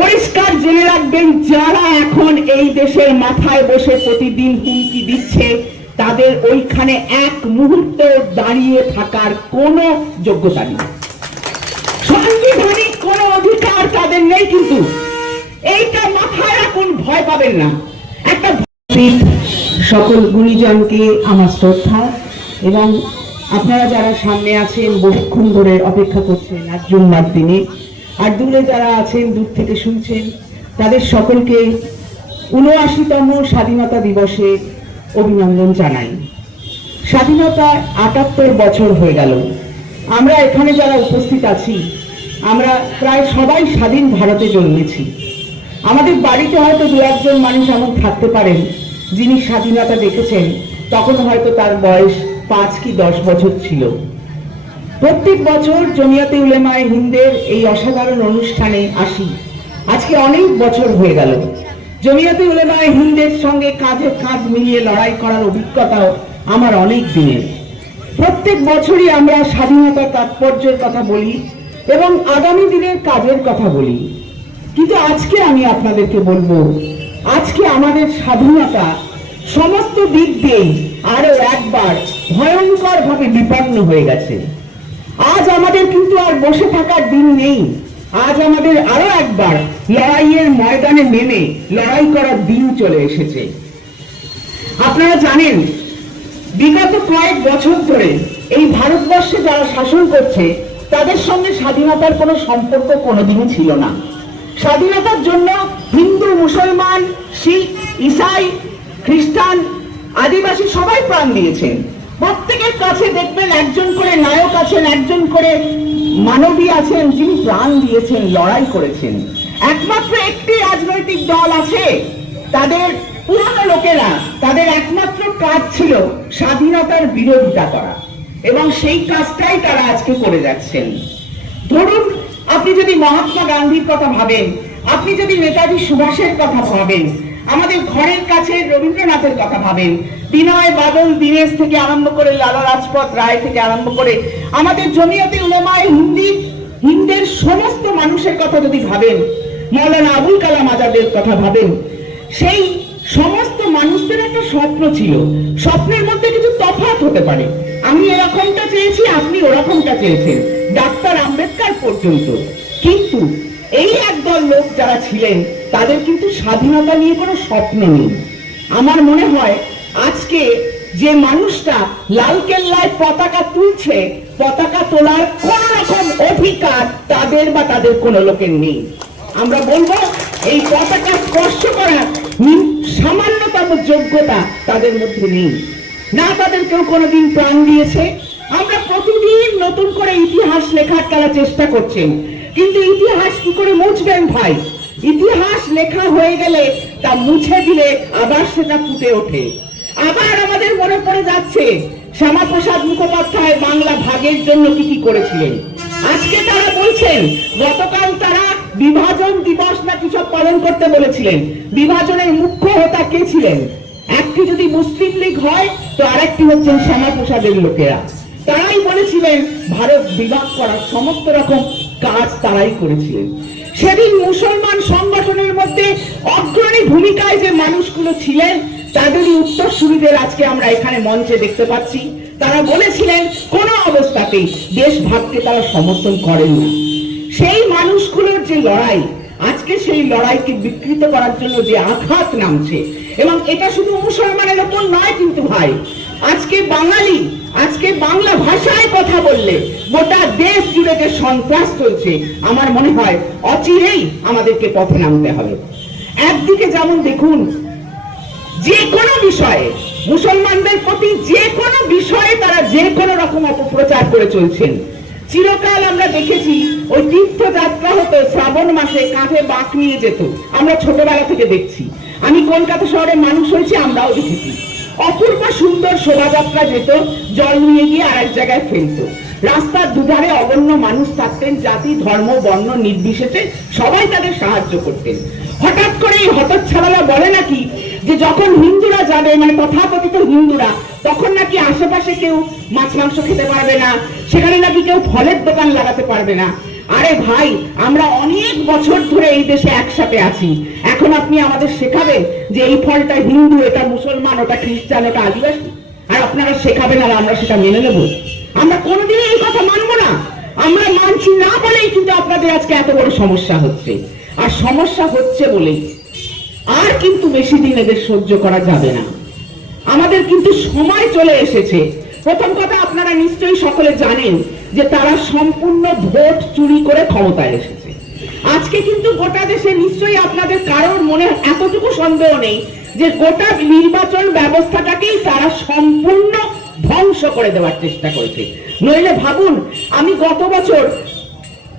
পরিষ্কার জেনে রাখবেন, যারা এখন এই দেশের মাথায় বসে প্রতিদিন হুমকি দিচ্ছে, তাদের ওইখানে এক মুহূর্ত দাঁড়িয়ে থাকার কোনো যোগ্যতা নেই। সাংবিধানিক কোনো অধিকার তাদের নেই কিন্তু। এইটা মাথায় রাখুন, ভয় পাবেন না। একটা সকল গুণীজনকে আমার শ্রদ্ধা, এবং আপনারা যারা সামনে আছেন, বহুক্ষণ ধরে অপেক্ষা করছেন আর জুম্মার দিনে আর দূরে যারা আছেন, দূর থেকে শুনছেন, তাদের সকলকে উনআশিতম স্বাধীনতা দিবসে অভিনন্দন জানাই। স্বাধীনতা আটাত্তর বছর হয়ে গেল। আমরা এখানে যারা উপস্থিত আছি, আমরা প্রায় সবাই স্বাধীন ভারতে জন্মেছি। আমাদের বাড়িতে হয়তো দু একজন মানুষ এমন থাকতে পারেন, যিনি স্বাধীনতা দেখেছেন, তখন হয়তো তার বয়স পাঁচ কি দশ বছর ছিল। প্রত্যেক বছর জমিয়াতে উলেমায় হিন্দের এই অসাধারণ অনুষ্ঠানে আসি। আজকে অনেক বছর হয়ে গেল। জমিয়াতে উলেমায় হিন্দের সঙ্গে কাঁধে কাঁধ মিলিয়ে লড়াই করার অভিজ্ঞতাও আমার অনেক দিনের। প্রত্যেক বছরই আমরা স্বাধীনতার তাৎপর্যের কথা বলি এবং আগামী দিনের কাজের কথা বলি। কিন্তু আজকে আমি আপনাদেরকে বলব, আজকে আমাদের স্বাধীনতা সমস্ত দিক দিয়েই আরও একবার ভয়ঙ্কর ভাবে বিপন্ন হয়ে গেছে। আজ আমাদের কিন্তু আর বসে থাকার দিন নেই। আজ আমাদের আরও একবার লড়াইয়ের ময়দানে নেমে লড়াই করার দিন চলে এসেছে। আপনারা জানেন, বিগত কয়েক বছর ধরে এই ভারতবর্ষে যারা শাসন করছে, তাদের সঙ্গে স্বাধীনতার কোনো সম্পর্ক কোনোদিনই ছিল না। স্বাধীনতার জন্য হিন্দু, মুসলমান, শিখ, ইসাই, খ্রিস্টান, আদিবাসী সবাই প্রাণ দিয়েছেন। প্রত্যেকের কাছে দেখবেন একজন করে নায়ক আছেন, একজন করে মানবী আছেন, যিনি প্রাণ দিয়েছেন, লড়াই করেছেন। একমাত্র একটি রাজনৈতিক দল আছে, তাদের পুরানো লোকেরা, তাদের একমাত্র কাজ ছিল স্বাধীনতার বিরোধিতা করা। এবং সেই কাজটাই তারা আজকে করে যাচ্ছেন। ধরুন, আপনি যদি মহাত্মা গান্ধীর কথা ভাবেন, আপনি যদি নেতাজি সুভাষের কথা ভাবেন আমাদের ঘরের কাছে রবীন্দ্রনাথের কথা ভাবেন। বিনয়, বাদল, দীনেশ থেকে আরম্ভ করে লালা রাজপথ রায় থেকে আরম্ভ করে আমাদের জমিয়তে উলেমায় হিন্দি, হিন্দের সমস্ত মানুষের কথা যদি ভাবেন, মৌলানা আবুল কালাম আজাদের কথা ভাবেন, সেই সমস্ত মানুষদের একটা স্বপ্ন ছিল। স্বপ্নের মধ্যে কিছু তফাৎ হতে পারে। আমি এরকমটা চেয়েছি, আপনি ওরকমটা চেয়েছেন। ডাক্তার আম্বেদকর পর্যন্ত। কিন্তু এই একদল লোক যারা ছিলেন তাদের কিন্তু স্বাধীনতা নিয়ে কোনো স্বপ্ন নেই। আমার মনে হয় আজকে যে মানুষটা লালকেল্লায় পতাকা তুলছে, পতাকা তোলার কোন রকম অধিকার তাদের বা তাদের কোনো লোকের নেই। আমরা বলব, এই পতাকা স্পর্শ করার সামান্যতম যোগ্যতা তাদের মধ্যে নেই। না তাদের কেউ কোনোদিন প্রাণ দিয়েছে। আমরা প্রতিদিন নতুন করে ইতিহাস লেখার তারা চেষ্টা করছেন কিন্তু ইতিহাস কি করে মুছবেন ভাই? ইতিহাস লেখা হয়ে গেলে তা মুছে দিলে আবার সেটা ফুটে ওঠে। আবার আমাদের মনে পড়ে যাচ্ছে, শ্যামাপ্রসাদ মুখোপাধ্যায় বাংলা ভাগের জন্য কি কি করেছিলেন। আজকে তারা বলছেন, গতকাল তারা বিভাজন দিবস না কিছু পালন করতে বলেছিলেন। বিভাজনের মুখ্য হোতা কে ছিলেন? একটি যদি মুসলিম লীগ হয়, তো আরেকটি হচ্ছেন শ্যামাপ্রসাদের লোকেরা। তারাই বলেছিলেন, ভারত বিভাগ করার সমস্ত রকম কাজ তারাই করেছিলেন। সেদিন মুসলমান সংগঠনের মধ্যে অগ্রণী ভূমিকায় যে মানুষগুলো ছিলেন, তাদেরই উত্তরসূরিদের আজকে আমরা এখানে মঞ্চে দেখতে পাচ্ছি। তারা বলেছিলেন, কোন অবস্থাতেই দেশভাগকে তারা সমর্থন করেন না। সেই মানুষগুলোর যে লড়াই, আজকে সেই লড়াইকে বিকৃত করার জন্য যে আঘাত নামছে, এবং এটা শুধু মুসলমানের ওপর নয় কিন্তু ভাই আজকে বাঙালি, আজকে বাংলা ভাষায় কথা বললে গোটা দেশ জুড়ে যে সন্ত্রাস চলছে, আমার মনে হয় অচিরেই আমাদেরকে পথে নামতে হবে। একদিকে যেমন দেখুন, যে কোনো বিষয়ে, মুসলমানদের প্রতি যে কোনো বিষয়ে তারা যে কোনো রকম অপপ্রচার করে চলছেন। চিরকাল আমরা দেখেছি, ওই তীর্থযাত্রা হতো, শ্রাবণ মাসে কাঁধে বাঁক নিয়ে যেত, আমরা ছোটবেলা থেকে দেখছি। আমি কলকাতা শহরে মানুষ হয়েছি, আমরাও দেখেছি। অপূর্ব সুন্দর শোভাযাত্রা যেত, জল নিয়ে গিয়ে আরেক জায়গায় ফেলতো। রাস্তার দুধারে অগণ্য মানুষ থাকতেন, জাতি, ধর্ম, বর্ণ নির্বিশেষে সবাই তাদের সাহায্য করতেন। হঠাৎ করে এই হতচ্ছাড়ারা বলে নাকি যে যখন হিন্দুরা যাবে মানে তথাকথিত হিন্দুরা, তখন নাকি আশেপাশে কেউ মাছ মাংস খেতে পারবে না, সেখানে নাকি কেউ ফলের দোকান লাগাতে পারবে না। আরে ভাই, আমরা অনেক বছর ধরে এই দেশে একসাথে আছি। এখন আপনি আমাদের শেখাবেন যে এই ফলটা হিন্দু, এটা মুসলমান, ওটা খ্রিস্টান, ওটা আদিবাসী। আর আপনারা শেখাবেন আর আমরা সেটা মেনে নেব। আমরা কোনোদিনই এই কথা মানবো না। আমরা মানছি না বলেই কিন্তু আপনাদের আজকে এত বড় সমস্যা হচ্ছে। আর সমস্যা হচ্ছে বলেই আর কিন্তু বেশি দিন এদের সহ্য করা যাবে না। আমাদের কিন্তু সময় চলে এসেছে। প্রথম কথা আপনারা নিশ্চয়ই সকলে জানেন যে তারা সম্পূর্ণ ভোট চুরি করে ক্ষমতায় এসেছে। আজকে কিন্তু গোটা দেশে নিশ্চয়ই আপনাদের কারোর মনে এতটুকু সন্দেহ নেই যে গোটা নির্বাচন ব্যবস্থাটাকেই তারা সম্পূর্ণ ধ্বংস করে দেওয়ার চেষ্টা করেছে। নইলে ভাবুন, আমি গত বছর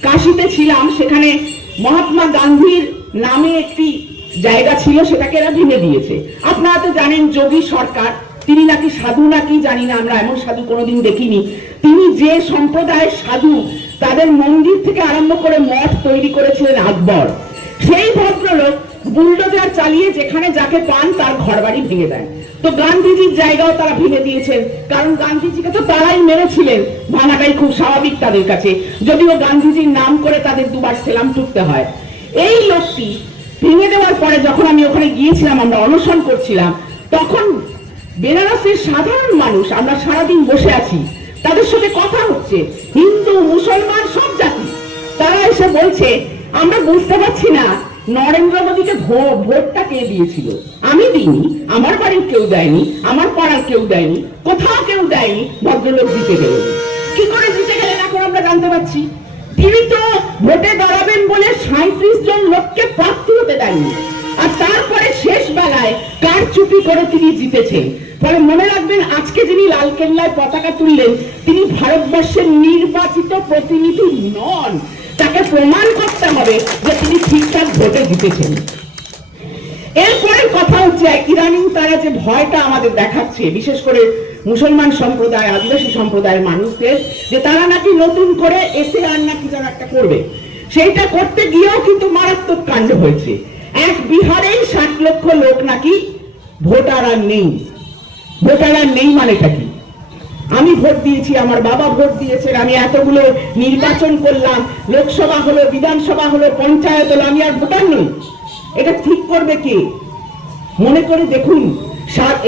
কাশিতে ছিলাম, সেখানে মহাত্মা গান্ধীর নামে একটি জায়গা ছিল, সেটাকে এরা ভেঙে দিয়েছে। আপনারা তো জানেন, যোগী সরকার, তিনি নাকি সাধু নাকি, জানি না আমরা, এমন সাধু কোনোদিন দেখিনি। তিনি যে সম্প্রদায়ের সাধু, তাদের মন্দির থেকে আরম্ভ করে মঠ তৈরি করেছিলেন আকবর। সেই ভদ্রলোক বুলডোজার চালিয়ে যেখানে যাকে পান তার ঘর বাড়ি ভেঙে দেয় তো গান্ধীজির জায়গাও তারা ভেঙে দিয়েছেন, কারণ গান্ধীজিকে তো তারাই মেরেছিলেন। ভাঙাটাই খুব স্বাভাবিক তাদের কাছে, যদিও গান্ধীজির নাম করে তাদের দুবার সেলাম টুকতে হয়। এই লোকটি ভেঙে দেওয়ার পরে যখন আমি ওখানে গিয়েছিলাম, আমরা অনশন করছিলাম, তখন বেনারসের সাধারণ মানুষ, আমরা সারাদিন বসে আছি তাদের সাথে কথা হচ্ছে। হিন্দু, মুসলমান, সব জাতি। তারা এসে বলছে, আমরা বুঝতে পারছি না, নরেন্দ্র মোদীকে ভোটটা কে দিয়েছিল? আমি দিইনি, আমার বাড়ির কেউ দেয়নি, আমার পাড়ার কেউ দেয়নি, কোথাও কেউ দেয়নি, ভদ্রলোক দিতে গেলেন। কি করে দিতে গেলেন এখন আমরা জানতে পারছি? তিনি তো ভোটে দাঁড়াবেন বলে সাঁত্রিশ জন লোককে প্রার্থী হতে আর তারপরে শেষ বেলায় কার চুপি করে তিনি জিতেছেন? ফলে মনে রাখবেন, আজকে যিনি লাল কেল্লায় পতাকা তুললেন, তিনি ভারতবর্ষের নির্বাচিত প্রতিনিধি নন। তাকে প্রমাণ করতে হবে যে তিনি ঠিকঠাক ভোটে জিতেছেন। এরপরে কথা হচ্ছে ইদানিং তারা যে ভয়টা আমাদের দেখাচ্ছে, বিশেষ করে মুসলমান সম্প্রদায়, আদিবাসী সম্প্রদায়ের মানুষদের, যে তারা নাকি নতুন করে এসে আর নাকি যেন একটা করবে। সেইটা করতে গিয়েও কিন্তু মারাত্মক কাণ্ড হয়েছে। এক বিহারেই ষাট লক্ষ লোক নাকি ভোটার আর নেই। ভোটার আর নেই মানেটা কি? আমি ভোট দিয়েছি, আমার বাবা ভোট দিয়েছেন, আমি এতগুলো নির্বাচন করলাম, লোকসভা হলো, বিধানসভা হলো, পঞ্চায়েত হলো, আমি আর ভোটার নই। এটা ঠিক করবে কে? মনে করে দেখুন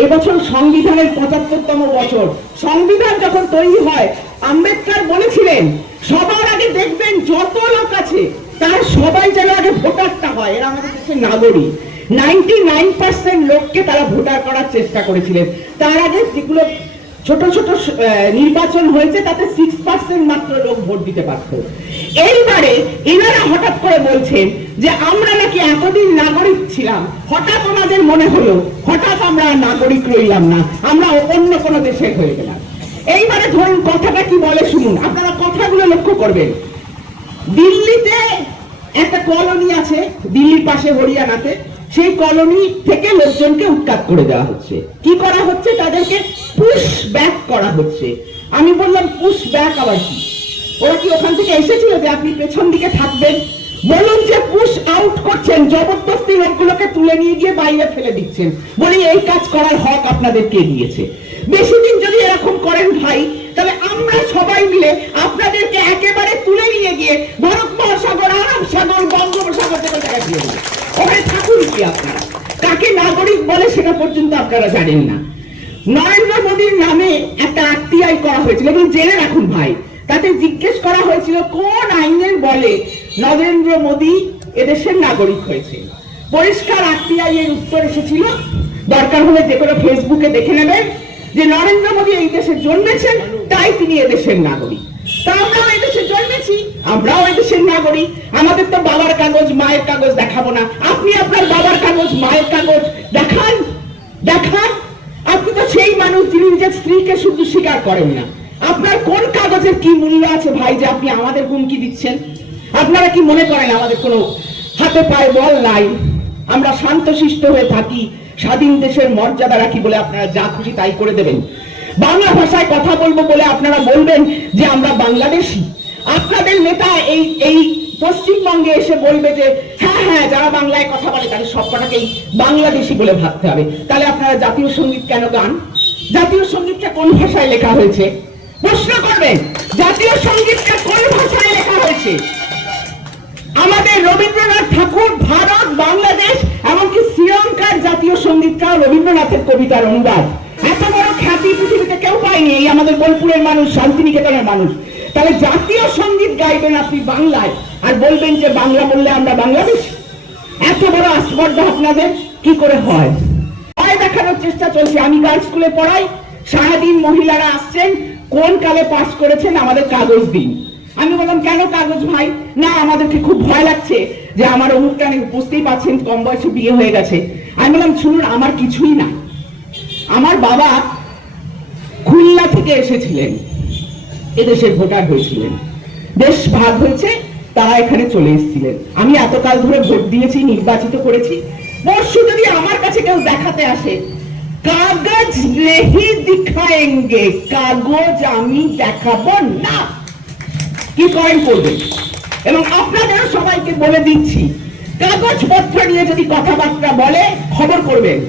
এবছর সংবিধানের পঁচাত্তরতম বছর। সংবিধান যখন তৈরি হয়, আম্বেদকর বলেছিলেন, সবার আগে দেখবেন যত লোক আছে তার সবাই যেন আগে ভোটারটা হয়, এরা আমাদের দেশের নাগরিক। নাইনটি নাইন পার্সেন্ট লোককে তারা ভোটার করার চেষ্টা করেছিলেন। তার আগে যেগুলো ছোট ছোট নির্বাচন হয়েছে, তাতে সিক্স পার্সেন্ট মাত্র লোক ভোট দিতে পারত। এইবারে এনারা হঠাৎ করে বলছেন যে, আমরা নাকি এতদিন নাগরিক ছিলাম, হঠাৎ আমাদের মনে হলো, হঠাৎ আমরা নাগরিক রইলাম না, আমরা অন্য কোনো দেশে হয়ে গেলাম। এইবারে ধরুন কথাটা কি বলে শুনুন, আপনারা কথাগুলো লক্ষ্য করবেন। দিল্লিতে একটা কলোনি আছে, দিল্লির পাশে হরিয়ানাতে। সেই কলোনি থেকে লোকজনকে উৎখাত করে দেওয়া হচ্ছে। কি করা হচ্ছে? তাদেরকে পুশ ব্যাক করা হচ্ছে। আমি বললাম পুশ ব্যাক আবার কি? ওরা কি ওখান থেকে এসেছিল যে আপনি পেছন দিকে থাকবেন? বলুন যে পুশ আউট করছেন। জবরদস্তি লোকগুলোকে তুলে নিয়ে গিয়ে বাইরে ফেলে দিচ্ছেন। বলি, এই কাজ করার হক আপনাদের কে দিয়েছে। বেশি দিন যদি এরকম করেন ভাই, তাহলে আমরা সবাই মিলে একেবারে গিয়ে ভারত মহাসাগর আরব সাগর, বঙ্গোপসাগর থেকে জায়গায় দিয়ে দেবো। ওখানে থাকুন কি আপনারা? কাকে নাগরিক বলে সেটা পর্যন্ত আপনারা জানেন না। নরেন্দ্র মোদীর নামে একটা আরটিআই করা হয়েছিল, এবং জেনে রাখুন ভাই, তাতে জিজ্ঞেস করা হয়েছিল, কোন আইনের বলে নরেন্দ্র মোদী এদেশের নাগরিক হয়েছে? পরিষ্কার আরটিআই এর উত্তর এসেছিল। দরকার হলে যে কোনো ফেসবুকে দেখে নেবেন যে নরেন্দ্র মোদী এই দেশে জন্মেছেন, তাই তিনি এদেশের নাগরিক। আপনার কোন কাগজের কি মূল্য আছে ভাই যে আপনি আমাদের হুমকি দিচ্ছেন? আপনারা কি মনে করেন আমাদের কোনো হাতে পায়ে বল নাই? আমরা শান্তশিষ্ট হয়ে থাকি, স্বাধীন দেশের মর্যাদা রাখি বলে আপনারা যা খুশি তাই করে দেবেন। বাংলা ভাষায় কথা বলব বলে আপনারা বলবেন যে আমরা বাংলাদেশি। আপনাদের নেতা এই এই পশ্চিমবঙ্গে এসে বলবে যে হ্যাঁ হ্যাঁ যারা বাংলায় কথা বলে তাদের সবকটাকেই বাংলাদেশি বলে ভাবতে হবে। তাহলে আপনারা জাতীয় সংগীত কেন গান? জাতীয় সঙ্গীতটা কোন ভাষায় লেখা হয়েছে? প্রশ্ন করবেন, জাতীয় সঙ্গীতটা কোন ভাষায় লেখা হয়েছে? আমাদের রবীন্দ্রনাথ ঠাকুর, ভারত, বাংলাদেশ, এমনকি শ্রীলঙ্কার জাতীয় সঙ্গীতটাও রবীন্দ্রনাথের কবিতার অনুবাদ এত বড় খ্যাতি পৃথিবীতে কেউ পায়নি, এই আমাদের বোলপুরের মানুষ, শান্তিনিকেতনের মানুষ। তাহলে জাতীয় সংগীত গাইবেন আপনি বাংলায়, আর বলবেন যে বাংলা বললে আমরা বাংলাদেশ। এত বড় আস্পর্ধা আপনাদের, কি করে হয়? দেখানোর চেষ্টা চলছে। আমি গার্লস স্কুলে পড়াই, সারাদিন মহিলারা আসছেন, কোন কালে পাস করেছেন আমাদের কাগজ দিন। আমি বললাম, কেন কাগজ ভাই? না, আমাদেরকে খুব ভয় লাগছে যে আমার অনুষ্ঠানে বুঝতেই পারছেন কম বয়সে বিয়ে হয়ে গেছে। আমি বললাম, শুনুন, আমার কিছুই না। আমার বাবা খুলনা থেকে এসেছিলেন। এদেশের ভোটার হয়েছিলেন। দেশ ভাগ হয়েছে, তারা এখানে চলে এসেছিলেন। আমি এতকাল ধরে ভোট দিয়েছি, নির্বাচিত করেছি। পরশু যদি আমার কাছে কেউ দেখাতে আসে, কাগজ নেহি দিখায়েঙ্গে, কাগজ আমি দেখাবো না। কি করেন করবেন? এবং আপনাদেরও সবাইকে বলে দিচ্ছি, কাগজপত্র নিয়ে যদি কথাবার্তা বলে, খবর করবেন।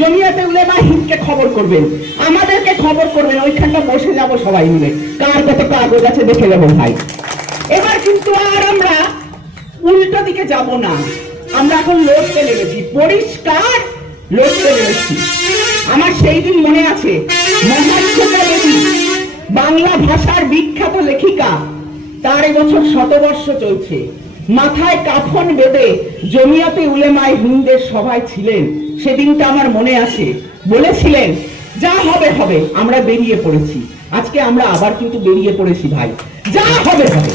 জমিয়াতে উলেমা হিন্দকে খবর করবেন। আমাদেরকে খবর করবেন, ওইখানটা বসে যাব সবাই মিলে। কার কত কাগজ আছে দেখে যাব ভাই। এবার কিন্তু আর আমরা উল্টো দিকে যাব না। আমরা এখন লড়তে লেগেছি পরিষ্কার লড়তে লেগেছি আমার সেই দিন মনে আছে বাংলা ভাষার বিখ্যাত লেখিকা, তার এবছর শতবর্ষ চলছে। মাথায় কাফন বেঁধে জমিয়াতে উলেমায় হিন্দের সভায় ছিলেন। সেদিনটা আমার মনে আছে। বলেছিলেন, যা হবে হবে, আমরা বেরিয়ে পড়েছি। আজকে আমরা আবার কিন্তু বেরিয়ে পড়েছি ভাই। যা হবে হবে।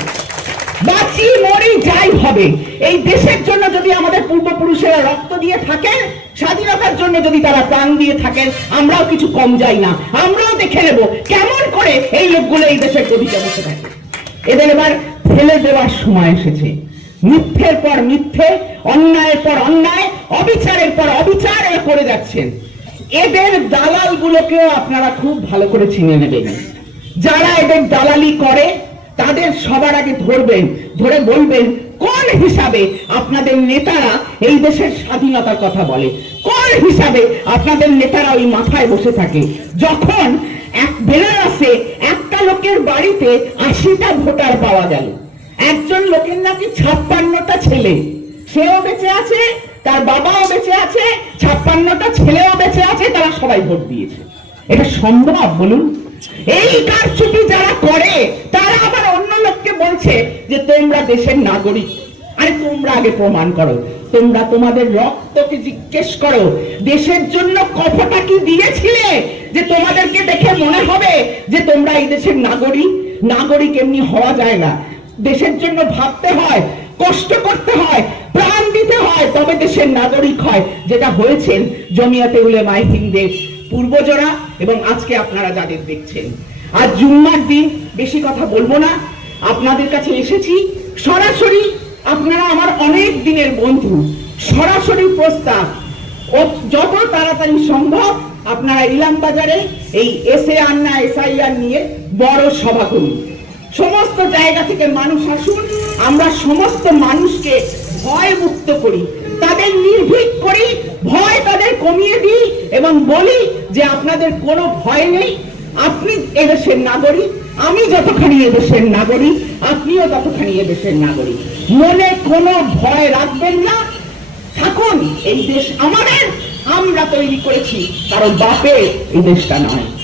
বাঁচি, মরি, যাই হবে। এই দেশের জন্য যদি আমাদের পূর্বপুরুষেরা রক্ত দিয়ে থাকেন, স্বাধীনতার জন্য যদি তারা প্রাণ দিয়ে থাকেন, আমরাও কিছু কম যাই না। আমরাও দেখে নেব কেমন করে এই লোকগুলো এই দেশের গদিতে বসে থাকে। এদের এবার ফেলে দেওয়ার সময় এসেছে। মিথ্যের পর মিথ্যে, অন্যায়ের পর অন্যায়, অবিচারের পর অবিচার করে যাচ্ছেন। এদের দালাল গুলোকেও আপনারা খুব ভালো করে চিনে নেবেন। যারা এদের দালালি করে, তাদের সবার আগে ধরবেন, ধরে বলবেন, কোন হিসাবে আপনাদের নেতারা এই দেশের স্বাধীনতার কথা বলে? কোন হিসাবে আপনাদের নেতারা ওই মাথায় বসে থাকে? যখন এক বেনারসে একটা লোকের বাড়িতে আশিটা ভোটার পাওয়া গেল। একজন লোকের নাকি ছাপ্পান্নটা ছেলে। সেও বেঁচে আছে, তার বাবাও বেঁচে আছে, ছাপ্পান্নটা ছেলেও বেঁচে আছে, তারা সবাই ভোট দিয়েছে। এটা সম্ভব, বলুন? এই কারচুপি যারা করে, তারা আবার অন্য লোককে বলছে যে, তোমরা দেশের নাগরিক। আরে, তোমরা আগে প্রমাণ করো। তোমরা তোমাদের রক্তকে জিজ্ঞেস করো, দেশের জন্য কতটা কি দিয়েছিলে? যে তোমাদেরকে দেখে মনে হবে যে, তোমরা এই দেশের নাগরিক। নাগরিক এমনি হওয়া যায় না। দেশের জন্য ভাবতে হয়, কষ্ট করতে হয়, প্রাণ দিতে হয়, তবে দেশের নাগরিক হয়। যেটা হয়েছেন জমিয়াতে উলেমায়ে হিন্দের পূর্বজরা এবং আজকে আপনারা যাদের দেখছেন। আজ জুম্মার দিন বেশি কথা বলব না। আপনাদের কাছে এসেছি। সরাসরি আপনারা আমার অনেক দিনের বন্ধু। সরাসরি প্রস্তাব। যত তাড়াতাড়ি সম্ভব আপনারা ইলাম বাজারে এই এসএ আর না এসআইআর নিয়ে বড় সভা করুন। সমস্ত জায়গা থেকে মানুষ আসুন। আমরা সমস্ত মানুষকে ভয় মুক্ত করি। তাদের নির্ভীক করি, ভয় তাদের কমিয়ে দিই এবং বলি যে আপনাদের কোনো ভয় নেই। আপনি এদেশের নাগরিক, আমি যতখানি এদেশের নাগরিক, আপনিও ততখানি এদেশের নাগরিক। মনে কোনো ভয় রাখবেন না। থাকুন, এই দেশ আমাদের, আমরা তৈরি করেছি। কারণ বাপের এই দেশটা নয়।